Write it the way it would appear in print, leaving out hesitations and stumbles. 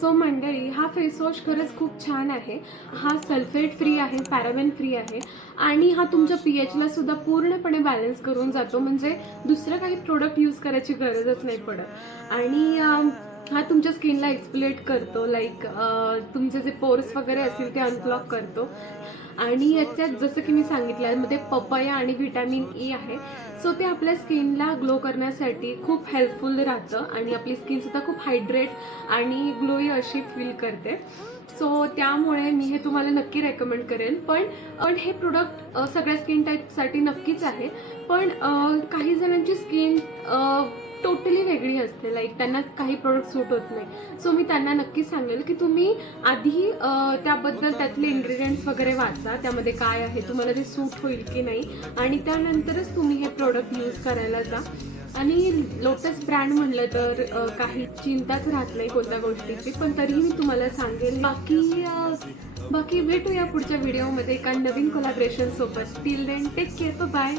So मंडळी, हा face wash खरंच खूप छान आहे. हा सल्फेट फ्री आहे, पॅराबेन फ्री आहे आणि हा तुमच्या पीएचला सुद्धा पूर्णपणे बॅलन्स करून जातो. म्हणजे दुसरं काही प्रोडक्ट यूज करायची गरजच नाही पडत. आणि हा तुमच्या स्किनला एक्सफोलिएट करतो, लाईक तुमचे जे पोर्स वगैरे असतील ते अनब्लॉक करतो. आणि याच्यात जसं की मी सांगितलं, यामध्ये पपया आणि व्हिटॅमिन ई आहे. सो ते आपल्या स्किनला ग्लो करण्यासाठी खूप हेल्पफुल राहतं आणि आपली स्किनसुद्धा खूप हायड्रेट आणि ग्लोई अशी फील करते. सो त्यामुळे मी हे तुम्हाला नक्की रेकमेंड करेन. पण हे प्रोडक्ट सगळ्या स्किन टाईपसाठी नक्कीच आहे. पण काही जणांची स्किन टोटली वेगळी असते, लाईक त्यांना काही प्रोडक्ट सूट होत नाही. सो मी त्यांना नक्की सांगेल की तुम्ही आधी त्याबद्दल त्यातले इन्ग्रेडियंट्स वगैरे वाचा, त्यामध्ये काय आहे, तुम्हाला ते सूट होईल की नाही, आणि त्यानंतरच तुम्ही हे प्रोडक्ट यूज करायला जा. आणि लोटस ब्रँड म्हणलं तर काही चिंताच राहत नाही कोणत्या गोष्टीची. पण तरीही मी तुम्हाला सांगेल. बाकी भेटूया पुढच्या व्हिडिओमध्ये एका नवीन कोलॅबरेशन सोबत. Till then take care, bye.